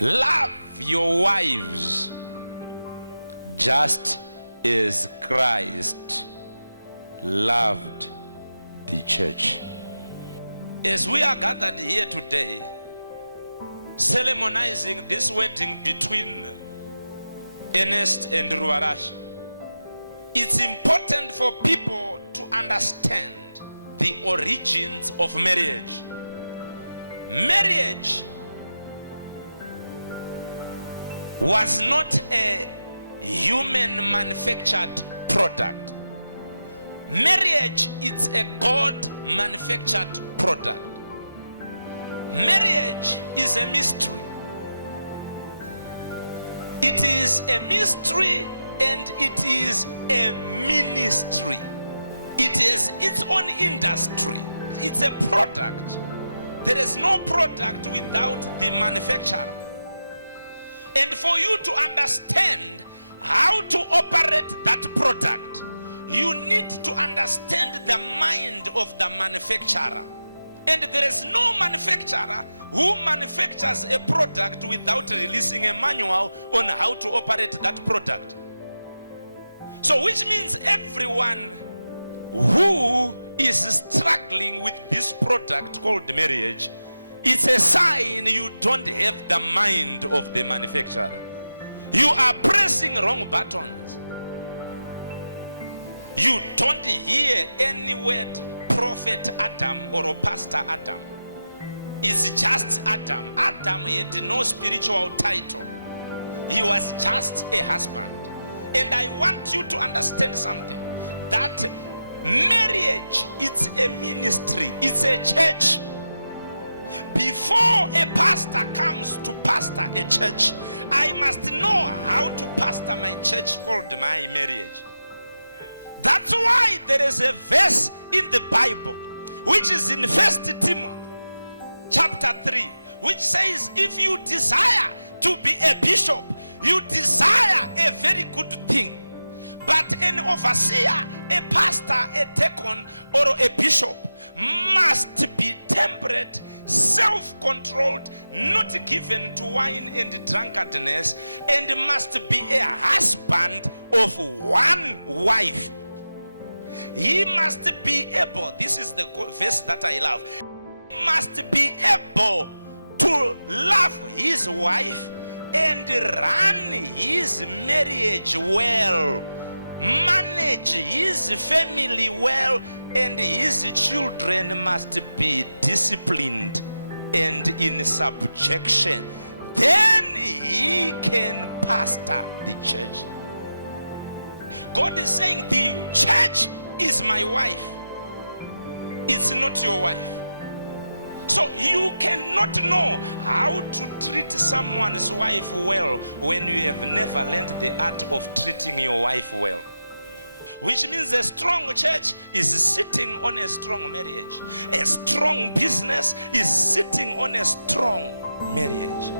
Love your wives just as Christ loved the church. As we are gathered here today, solemnizing this wedding between Ernest and Ruarash, it's important for people to understand the origins of marriage. Marriage was not a human manufactured product. Marriage is a God manufactured product. Marriage is a mystery. It is a mystery and it is a ministry. It has its own industry. It's a product. There is no product without the manufacturer. And for you to understand how to operate that product, you need to understand the mind of the manufacturer. And there is no manufacturer who manufactures a product without releasing a manual on how to operate that product. So which means everyone who is struggling with this product called marriage, it's a sign you don't have the mind of the manufacturer. You are pressing wrong buttons. You don't hear any word Prophet Adam or Pastor Adam. It's just Adam. Adam had no spiritual title. He was just a husband. And I want you to understand something. That marriage, it's a ministry. It's a church. Before a pastor comes to pastor a church, I must know how to pastor my church called my marriage. That's why there is a verse in the Bible, which is in 1 Timothy chapter 3, which says, if you desire to be a bishop, you desire a very good thing. But an overseer, a pastor, a deacon, or a bishop must be temperate, self-controlled, not given to wine and drunkenness, and must be a husband of one wife. He must be able, this is the verse that I love, he must be able to love his wife and run his marriage well, manage his family well, and his children must be disciplined and in subjection. Then he can pastor the church. God is saying the church is my wife. It's not your wife. So you cannot know how to treat someone's wife well when you have never learned the art of treating your wife well. Which means a strong church is sitting on a strong marriage. A strong business is sitting on a strong marriage.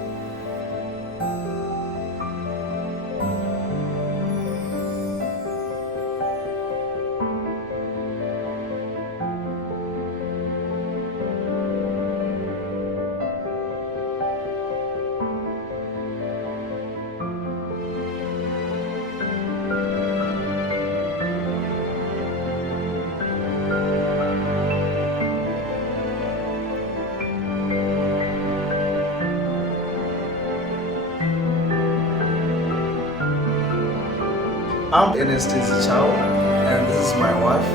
I'm Ernest Zichawo, and this is my wife,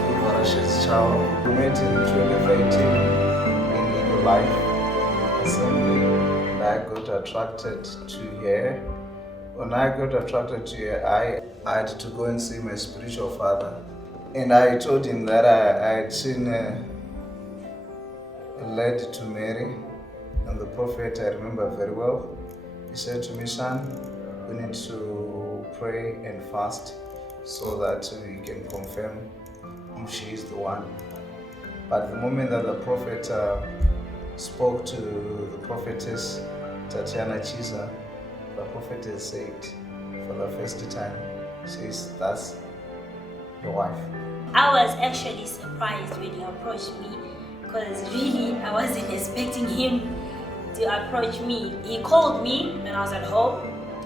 Zichawo. We met in 2018 in the life assembly, and I got attracted to her. When I got attracted to her, I had to go and see my spiritual father. And I told him that I had seen a lady to marry, and the prophet I remember very well. He said to me, son, we need to pray and fast so that we can confirm if she is the one. But the moment that the prophet spoke to the prophetess Tatiana Chisa, the prophetess said for the first time, says, that's your wife. I was actually surprised when he approached me, because really I wasn't expecting him to to approach me. He called me when I was at home.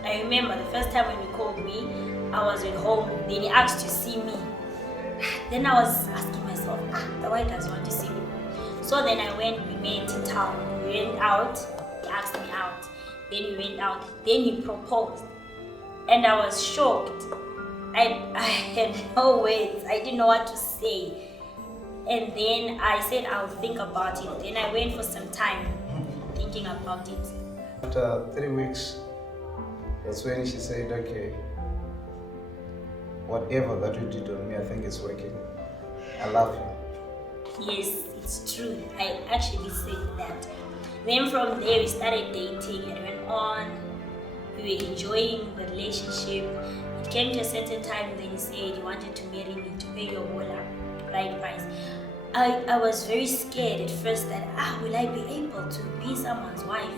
I remember the first time when he called me, I was at home. Then he asked to see me. Then I was asking myself, why does he want to see me? So then I went, we met in town. We went out, he asked me out. Then we went out. Then he proposed. And I was shocked. I had no words. I didn't know what to say. And then I said I'll think about it. Then I went for some time thinking about it. After 3 weeks, that's when she said, okay, whatever that you did on me, I think it's working. I love you. Yes, it's true. I actually said that. Then from there we started dating and went on. We were enjoying the relationship. It came to a certain time then he said he wanted to marry me, to pay your whole bride price. I was very scared at first that will I be able to be someone's wife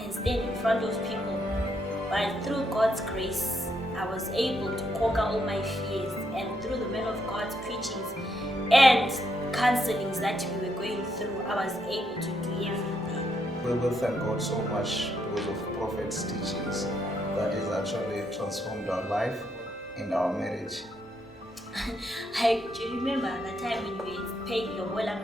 and stand in front of people? But through God's grace, I was able to conquer all my fears, and through the men of God's preachings and counselings that we were going through, I was able to do everything. We will thank God so much because of Prophet's teachings that has actually transformed our life and our marriage. I remember the time when we paid Lobola,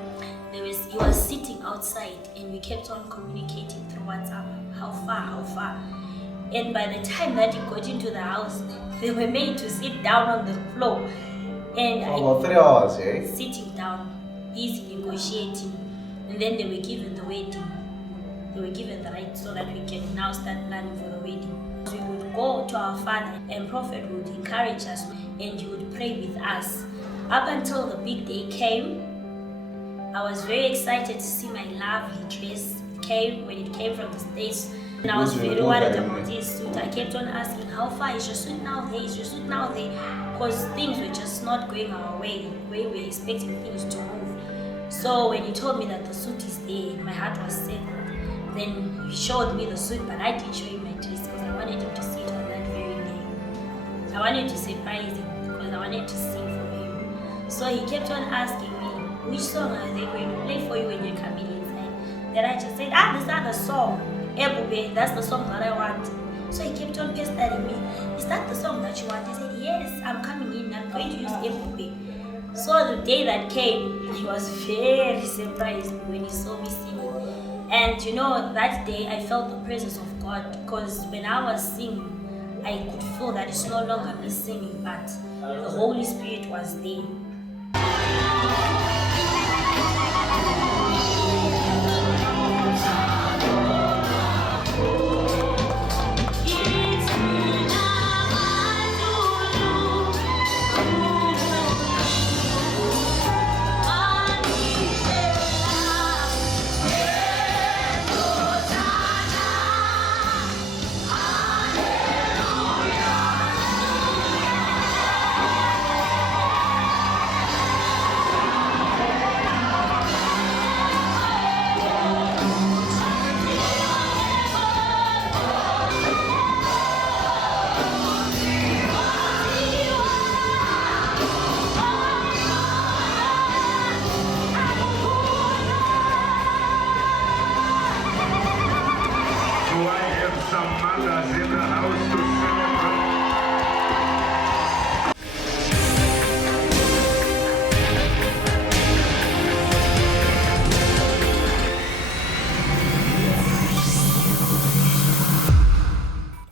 he was sitting outside and we kept on communicating through WhatsApp. How far? And by the time that he got into the house, they were made to sit down on the floor. And for about 3 hours, eh? Sitting down, he's negotiating. And then they were given the wedding. They were given the right so that we can now start planning for the wedding. So we would go to our father and Prophet would encourage us and he would pray with us. Up until the big day came, I was very excited to see my lovely dress. When it came from the States, and I was very worried about his suit. I kept on asking, how far is your suit now there? Is your suit now there? Because things were just not going our way, the way we were expecting things to move. So when he told me that the suit is there, my heart was set. Then he showed me the suit, but I didn't show him my dress because I wanted him to see it on that very day. I wanted to surprise him because I wanted to sing for him. So he kept on asking me, which song are they going to play for you when you're coming inside? Then I just said, this other song, Ebube, that's the song that I want. So he kept on pestering me, is that the song that you want? I said, yes, I'm coming in, I'm going to use Ebube. So the day that came, he was very surprised when he saw me singing. And you know, that day I felt the presence of God because when I was singing, I could feel that it's no longer me singing, but the Holy Spirit was there.